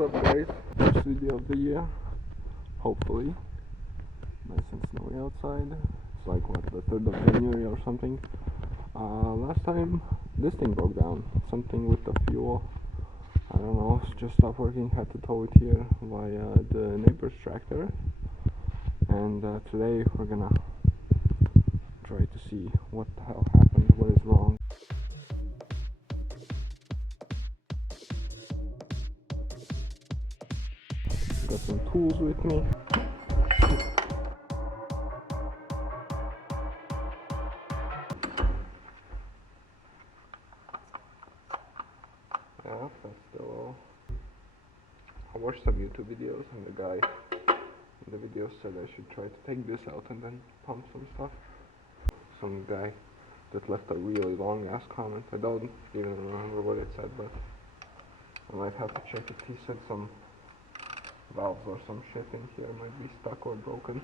What's up, guys? First video of the year, hopefully. Nice and snowy outside. It's like what, the 3rd of January or something. Last time this thing broke down, something with the fuel. I don't know, it just stopped working. Had to tow it here via the neighbor's tractor. And today we're gonna try to see what the hell happened, what is wrong. Got some tools with me. Yeah, that's still all. I watched some YouTube videos and the guy in the video said I should try to take this out and then pump some stuff. Some guy that left a really long ass comment. I don't even remember what it said, but I might have to check it. He said some valves or some shit in here might be stuck or broken.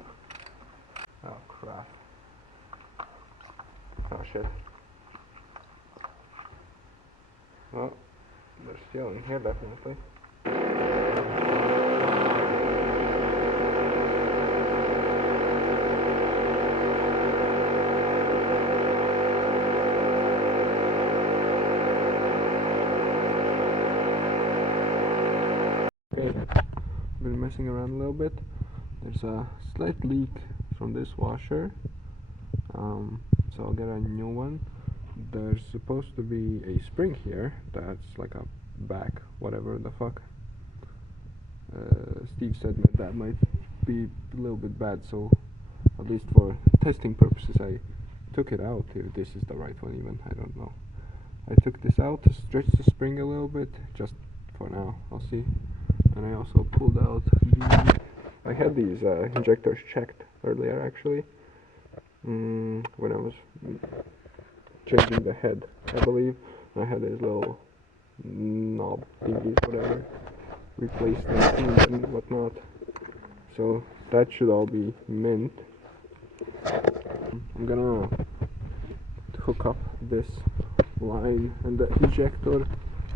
Oh crap. Oh shit. Well, they're still in here definitely. Okay, been messing around a little bit. There's a slight leak from this washer, so I'll get a new one. There's supposed to be a spring here that's like a back, whatever the fuck. Steve said that might be a little bit bad, so at least for testing purposes I took it out. If this is the right one even, I don't know. I took this out to stretch the spring a little bit, just for now, I'll see. And I also pulled out I had these injectors checked earlier actually, when I was changing the head, I believe. I had these little knob thingies, whatever, replaced and whatnot. So that should all be mint. I'm gonna hook up this line and the injector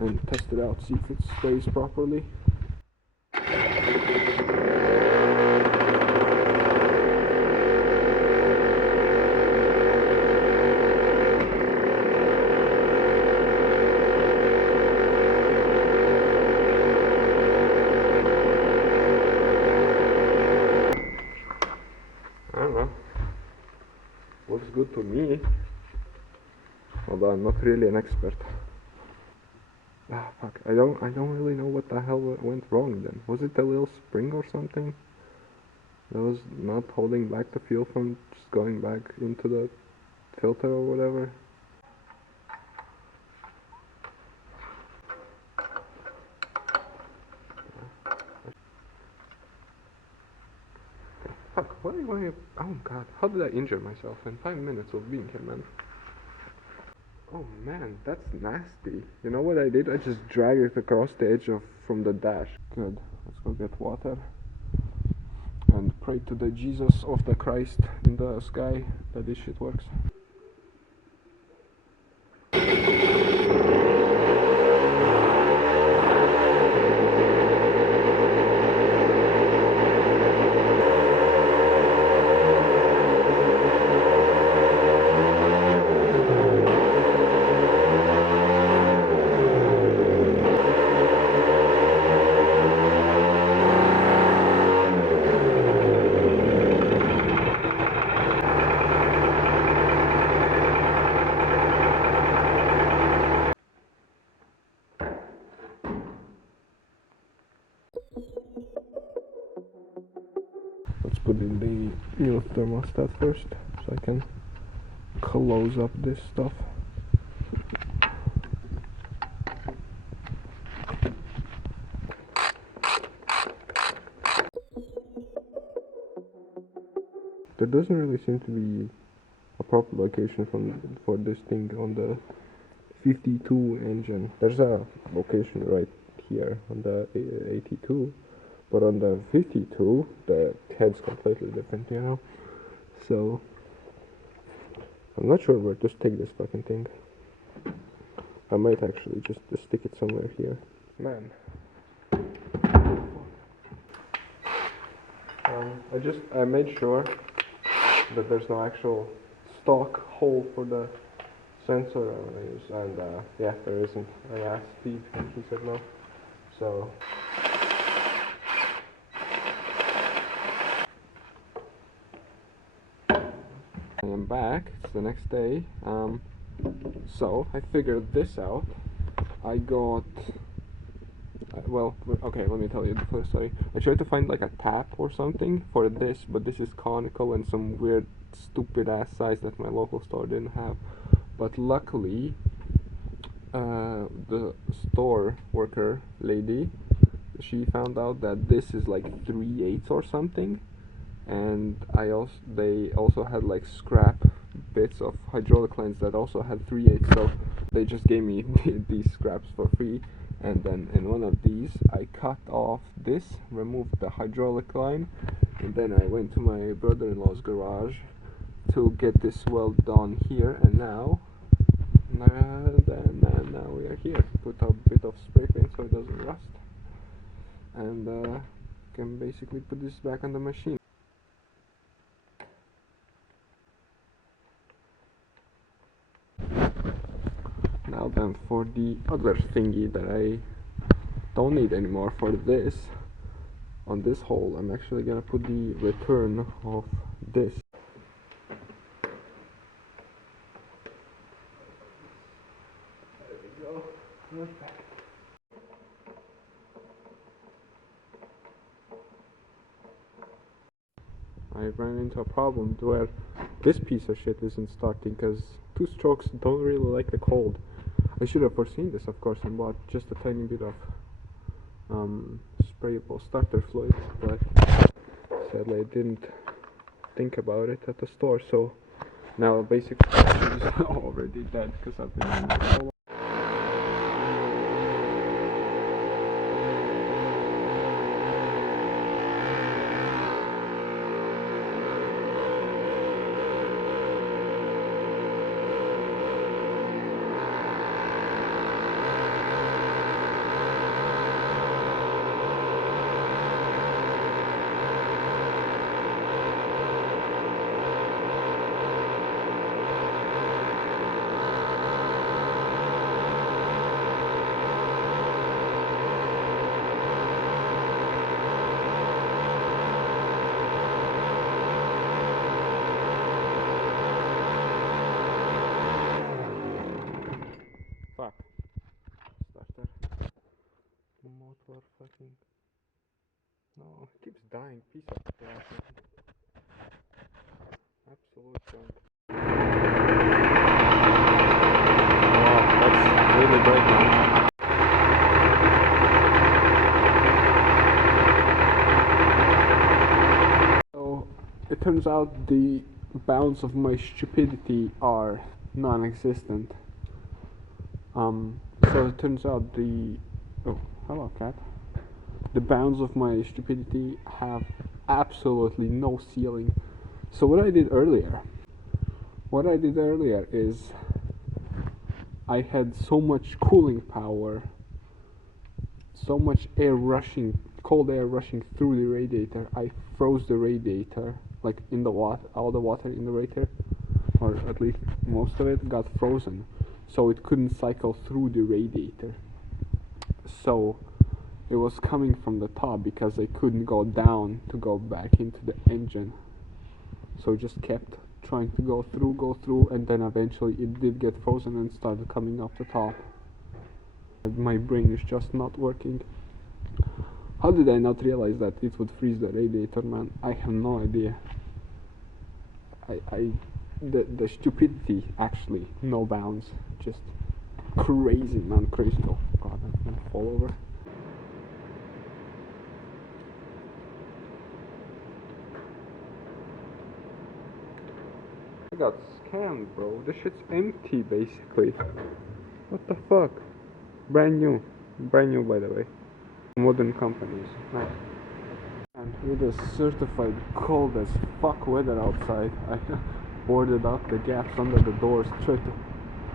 and test it out, see if it sprays properly. I don't know. Looks good to me. Although I'm not really an expert. Ah, fuck. I don't really know what the hell went wrong then. Was it a little spring or something that was not holding back the fuel from just going back into the filter or whatever? Fuck, why, oh god, how did I injure myself in 5 minutes of being here, man? Oh man, that's nasty. You know what I did? I just dragged it across the edge from the dash. Good, let's go get water and pray to the Jesus of the Christ in the sky that this shit works. Let's put in the new thermostat first, so I can close up this stuff. There doesn't really seem to be a proper location for this thing on the 52 engine. There's a location right here on the 82, but on the 52 the head's completely different, you know. So I'm not sure where to stick this fucking thing. I might actually just stick it somewhere here. Man, I made sure that there's no actual stock hole for the sensor I want to use, and yeah, there isn't. I asked Steve and he said no. So I am back. It's the next day. So I figured this out. I got well, okay, let me tell you the first story. I tried to find like a tap or something for this, but this is conical and some weird stupid ass size that my local store didn't have. But luckily, the store worker lady, she found out that this is like 3/8 or something, and they also had like scrap bits of hydraulic lines that also had 3/8, so they just gave me these scraps for free. And then in one of these I cut off this, removed the hydraulic line, and then I went to my brother-in-law's garage to get this weld done here, and now we are here. Put a bit of spray paint so it doesn't rust, and can basically put this back on the machine. Now then, for the other thingy that I don't need anymore for this, on this hole I'm actually gonna put the return of this. There we go. Perfect. I ran into a problem where this piece of shit isn't starting because two strokes don't really like the cold. I should have foreseen this, of course, and bought just a tiny bit of sprayable starter fluid, but sadly I didn't think about it at the store, so now basically it's already dead because I've been on it so long. Fuck. Starter. Motor fucking. No, it keeps dying. Piece of crap. Absolute junk. Wow, that's really great now. So, it turns out the bounds of my stupidity are non-existent. So it turns out oh, hello cat. The bounds of my stupidity have absolutely no ceiling. So what I did earlier is I had so much cooling power, so much cold air rushing through the radiator, I froze the radiator, like in the water, all the water in the radiator, or at least most of it got frozen, so it couldn't cycle through the radiator. So it was coming from the top because I couldn't go down to go back into the engine. So it just kept trying to go through, and then eventually it did get frozen and started coming off the top. My brain is just not working. How did I not realize that it would freeze the radiator, man? I have no idea. The stupidity, actually, no bounds. Just crazy, man, crazy. Oh god, I'm gonna fall over. I got scammed, bro. This shit's empty, basically. What the fuck? Brand new by the way. Modern companies. Nice. And with a certified cold as fuck weather outside, I boarded up the gaps under the doors, tried to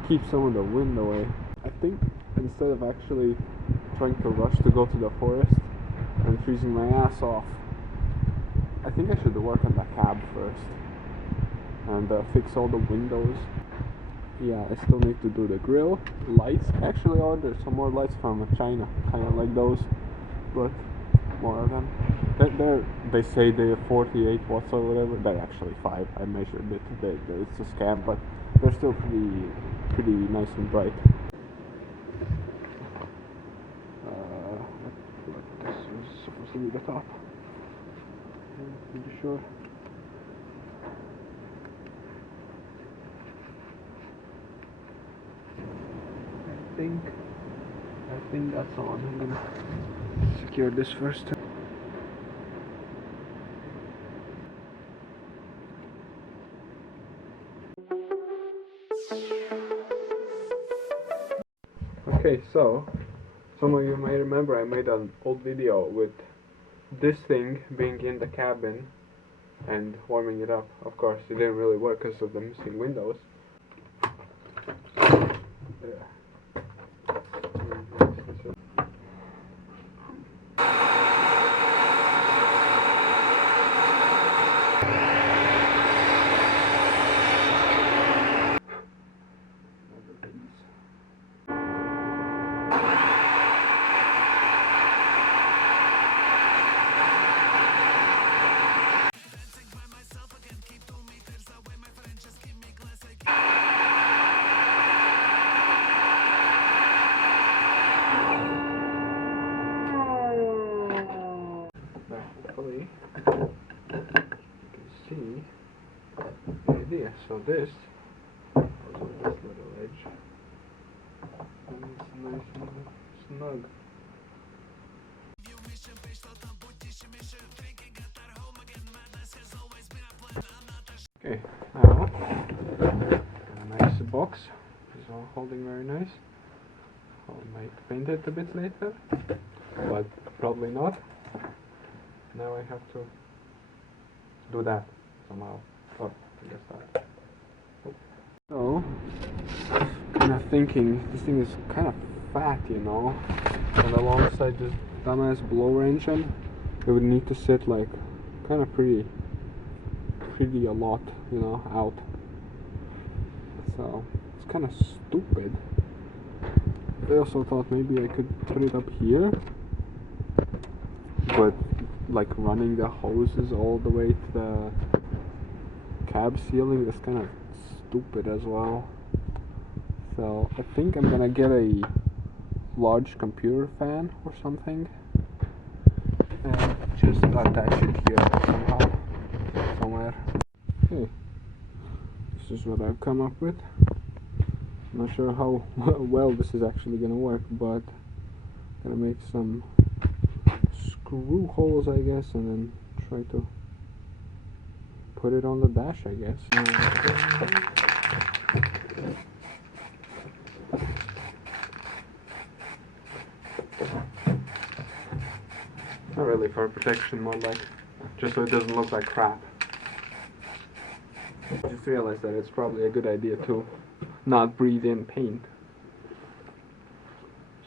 keep some of the wind away. I think instead of actually trying to rush to go to the forest and freezing my ass off, I think I should work on the cab first and fix all the windows. Yeah, I still need to do the grill, lights. I actually ordered some more lights from China, kind of like those, but more of them. They say they're 48 watts or whatever. They're actually 5. I measured it. It's a scam, but they're still pretty nice and bright. This was supposed to be the top. I'm pretty sure. I think that's on. I'm gonna secure this first. Okay, so some of you may remember I made an old video with this thing being in the cabin and warming it up. Of course, it didn't really work because of the missing windows. Hopefully you can see the idea. So this goes on this little edge, and it's nice and snug. Okay, now a nice box. It's all holding very nice. I might paint it a bit later, but probably not. Now I have to do that somehow. Oh, I guess that. Oh. So, kind of thinking, this thing is kind of fat, you know, and alongside this dumbass blower engine, it would need to sit like kind of pretty a lot, you know, out. So, it's kind of stupid. I also thought maybe I could put it up here, but like running the hoses all the way to the cab ceiling is kind of stupid as well. So I think I'm gonna get a large computer fan or something and just attach it here somehow, somewhere. Okay, this is what I've come up with. I'm not sure how well this is actually gonna work, but I'm gonna make some screw holes, I guess, and then try to put it on the dash, I guess. Not really for protection, more like just so it doesn't look like crap. I just realized that it's probably a good idea to not breathe in paint.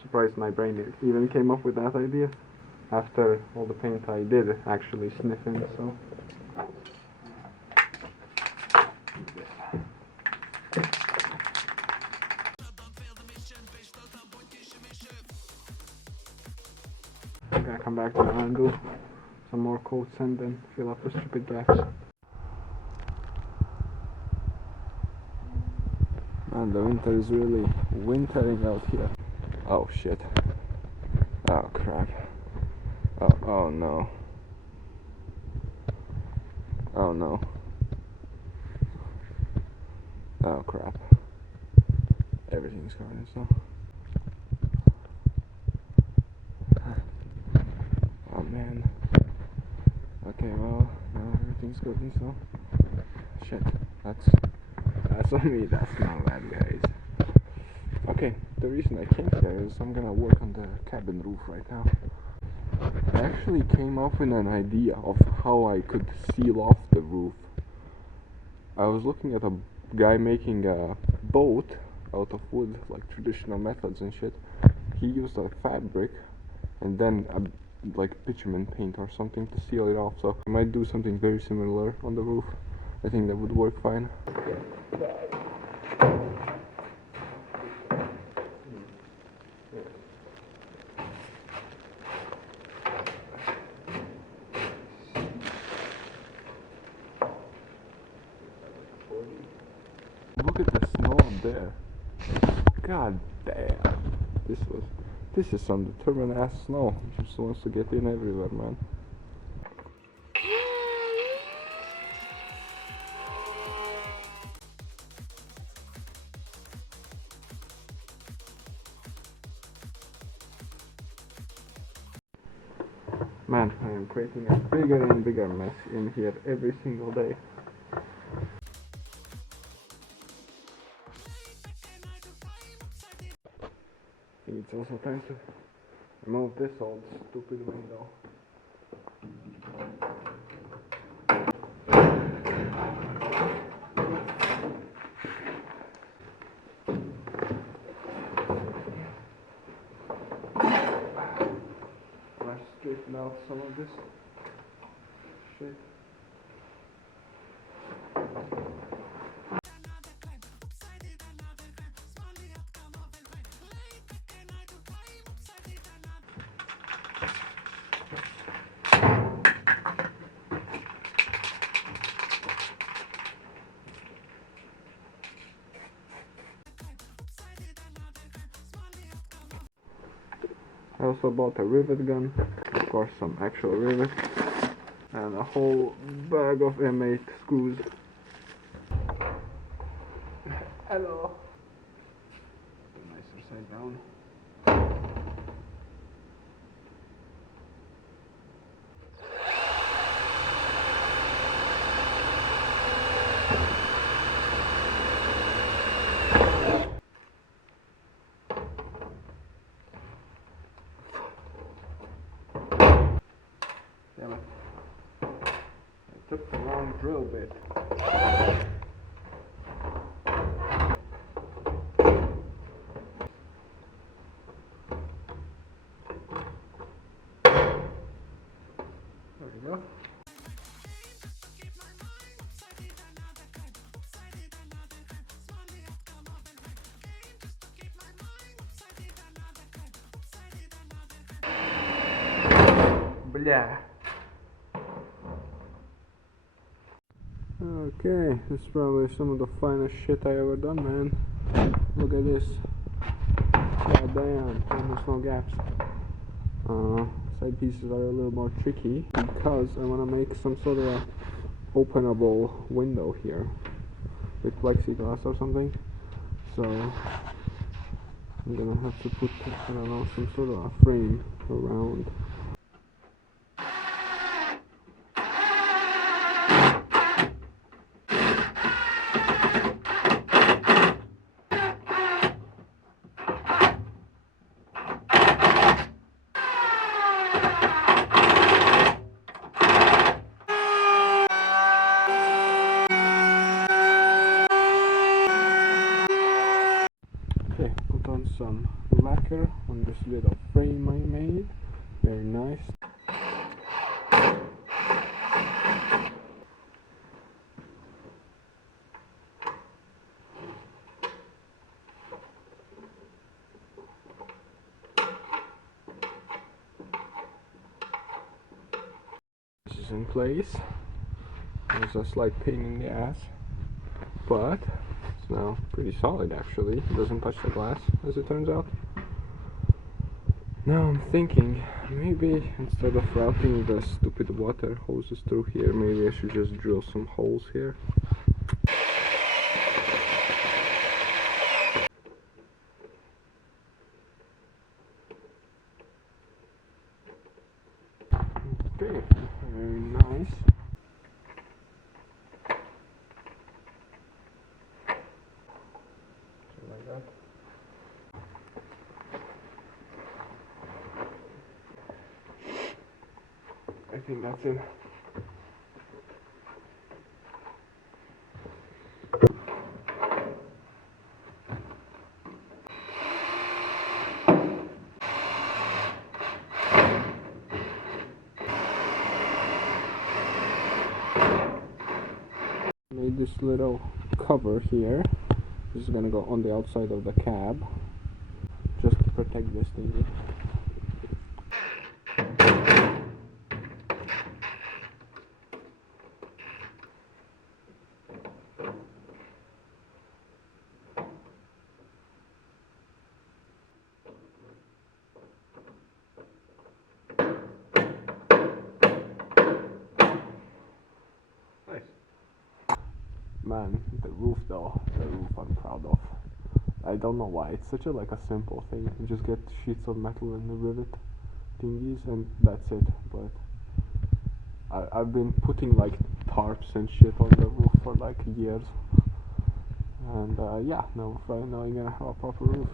Surprised my brain even came up with that idea after all the paint I did actually sniff in, so. I'm gonna come back to the and do some more coats and then fill up the stupid gaps. Man, the winter is really wintering out here. Oh shit. Oh crap. Oh no. Oh no. Oh crap. Everything's going so. Oh man. Okay, well, now everything's going so. Shit. That's on me, that's not bad, guys. Okay, the reason I came here is I'm gonna work on the cabin roof right now. I actually came up with an idea of how I could seal off the roof. I was looking at a guy making a boat out of wood, like traditional methods and shit. He used a fabric and then like bitumen paint or something to seal it off, so I might do something very similar on the roof. I think that would work fine. Look at the snow up there. God damn. This is some determined ass snow. It just wants to get in everywhere, man. Man, I am creating a bigger and bigger mess in here every single day. I think it's also time to remove this old stupid window. Let's straighten out some of this shit. I also bought a rivet gun, of course some actual rivets, and a whole bag of M8 screws. Hello! Nicer side down. Damn it. I took the wrong drill bit. There we go. Blah. Okay, this is probably some of the finest shit I ever done, man. Look at this. God damn, almost no gaps. Side pieces are a little more tricky because I want to make some sort of a openable window here with plexiglass or something. So I'm gonna have to put, I don't know, some sort of a frame around. Okay, put on some lacquer on this little frame I made. Very nice. This is in place. There's a slight pain in the ass, but it's now pretty solid actually. It doesn't touch the glass, as it turns out. Now I'm thinking, maybe instead of routing the stupid water hoses through here, maybe I should just drill some holes here. Okay, very nice. So like that. I think that's it. made this little cover here. This is gonna go on the outside of the cab, just to protect this thingy. Man, the roof though, the roof I'm proud of. I don't know why, it's such a simple thing. You just get sheets of metal and the rivet thingies and that's it. But I've been putting like tarps and shit on the roof for like years. And yeah, now I'm gonna have a proper roof.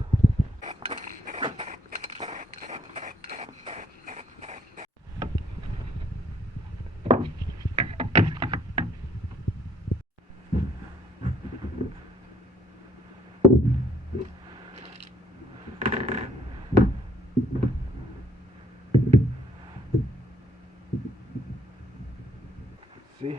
See?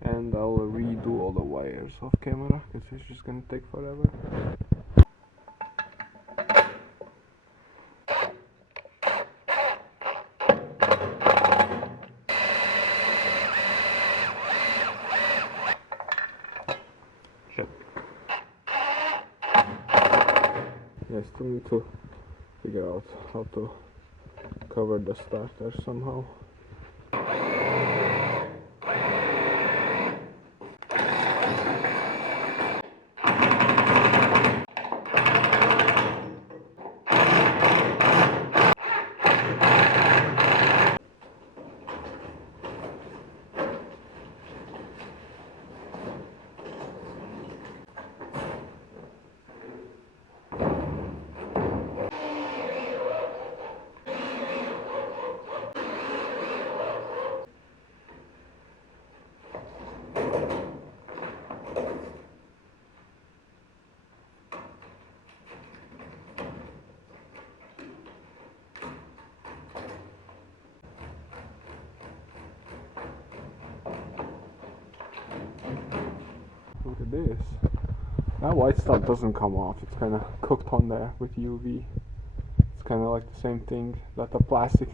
And I'll redo all the wires off camera because it's just gonna take forever. Shit. Yeah, I still need to figure out how to cover the starter somehow. Look at this. That white stuff doesn't come off. It's kind of cooked on there with UV. It's kind of like the same thing that the plastic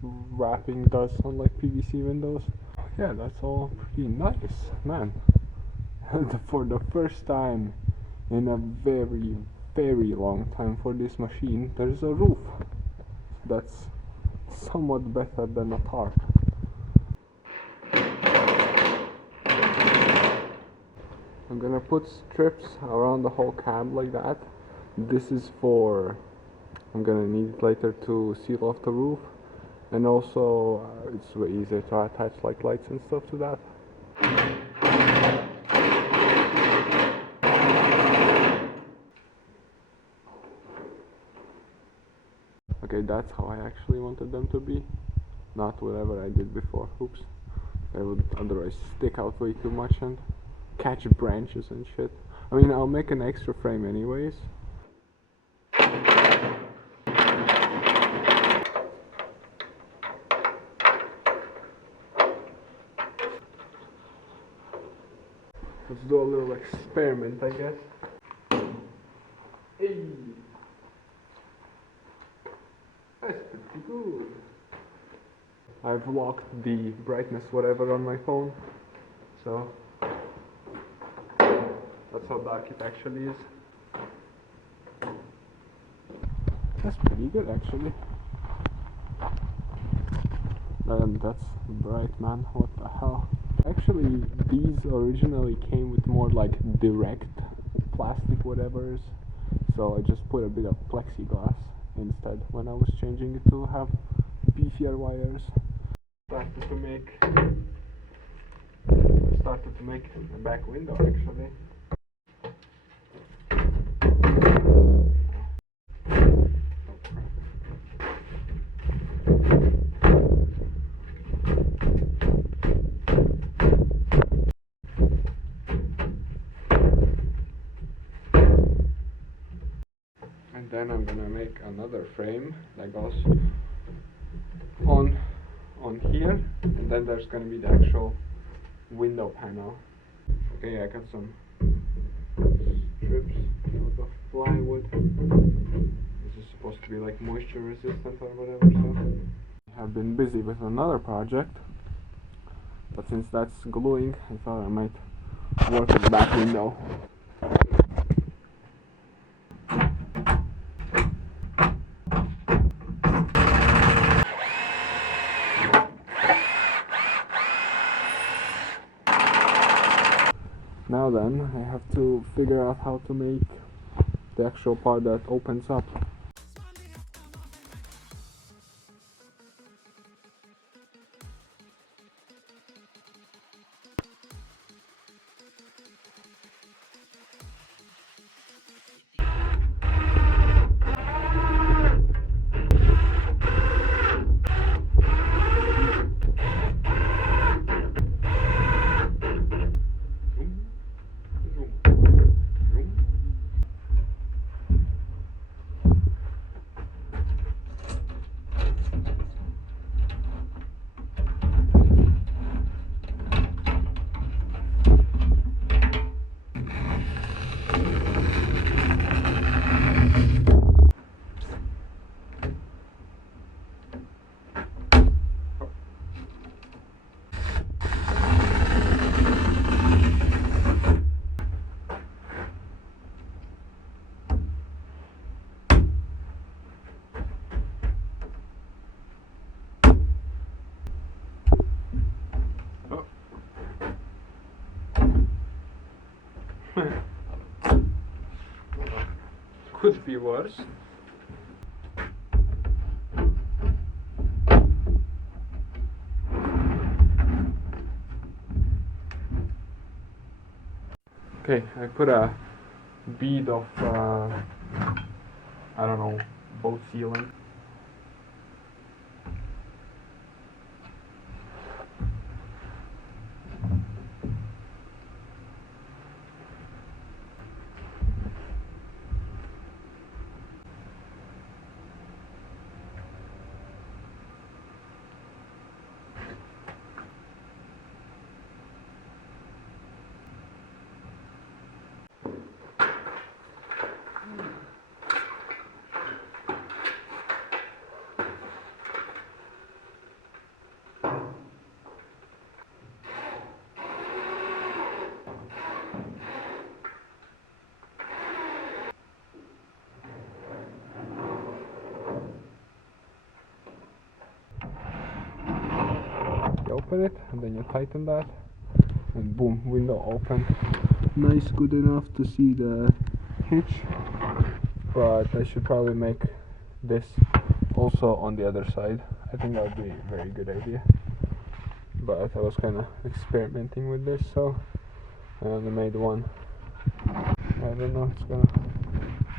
wrapping does on like PVC windows. Yeah, that's all pretty nice, man. For the first time in a very, very long time for this machine, there's a roof. That's somewhat better than a tarp. I'm gonna put strips around the whole cab like that. This is for, I'm gonna need it later to seal off the roof, and also it's way easier to attach like lights and stuff to that. Okay, that's how I actually wanted them to be, not whatever I did before. Oops. They would otherwise stick out way too much and catch branches and shit. I mean, I'll make an extra frame anyways. Let's do a little experiment, I guess. Hey! That's pretty good. I've locked the brightness whatever on my phone, so that's how dark it actually is. That's pretty good actually. And that's bright, man, what the hell. Actually, these originally came with more like direct plastic whatevers, so I just put a bit of plexiglass instead when I was changing it to have beefier wires. Started to make a back window actually. Then I'm gonna make another frame that goes on here, and then there's gonna be the actual window panel. Okay, I got some strips out of plywood. This is supposed to be like moisture resistant or whatever, so I have been busy with another project, but since that's gluing, I thought I might work on the back window. Now then, I have to figure out how to make the actual part that opens up. Could be worse. Okay, I put a bead of I don't know, boat sealant. You open it and then you tighten that, and boom, window open. Nice, good enough to see the hitch, but I should probably make this also on the other side. I think that would be a very good idea, but I was kind of experimenting with this, so I only made one. I don't know, it's gonna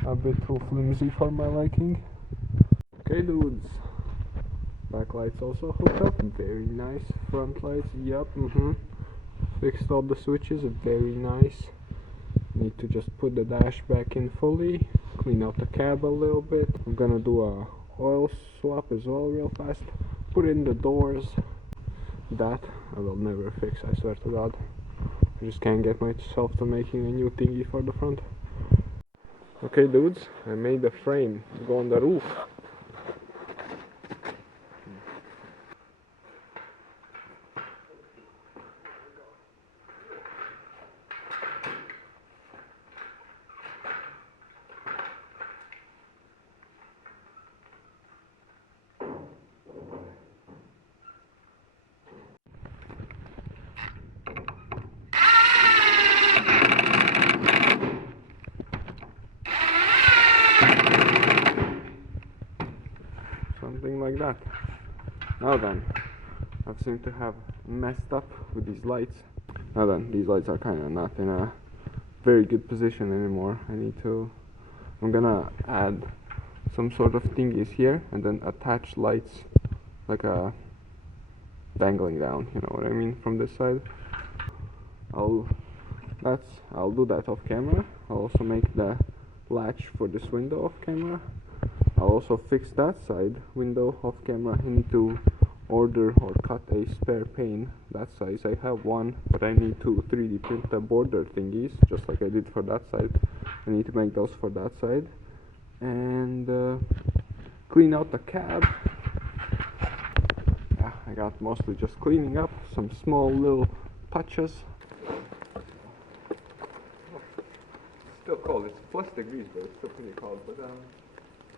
a bit too flimsy for my liking. Okay dudes, back lights also hooked up, very nice. Front lights, yep, fixed all the switches, very nice. Need to just put the dash back in fully, clean out the cab a little bit. I'm gonna do a oil swap as well real fast. Put in the doors. That I will never fix, I swear to God. I just can't get myself to making a new thingy for the front. Okay dudes, I made the frame to go on the roof. Something like that. Now then, I seem to have messed up with these lights. Now then, these lights are kind of not in a very good position anymore. I'm gonna add some sort of thingies here and then attach lights like a dangling down, you know what I mean, from this side. I'll do that off camera. I'll also make the latch for this window off camera. I'll also fix that side window off camera. I need to order or cut a spare pane that size. I have one, but I need to 3D print the border thingies just like I did for that side. I need to make those for that side and clean out the cab. Yeah, I got mostly just cleaning up, some small little touches. Still cold. It's plus degrees, but it's still pretty cold. But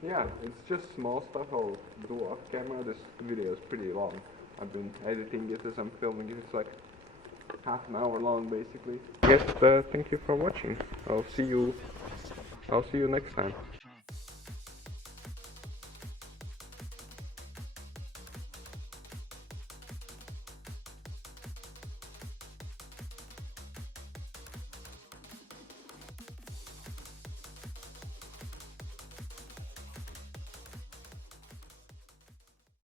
yeah, it's just small stuff I'll do off camera. This video is pretty long. I've been editing it as I'm filming it. It's like half an hour long, basically. I guess thank you for watching. I'll see you next time.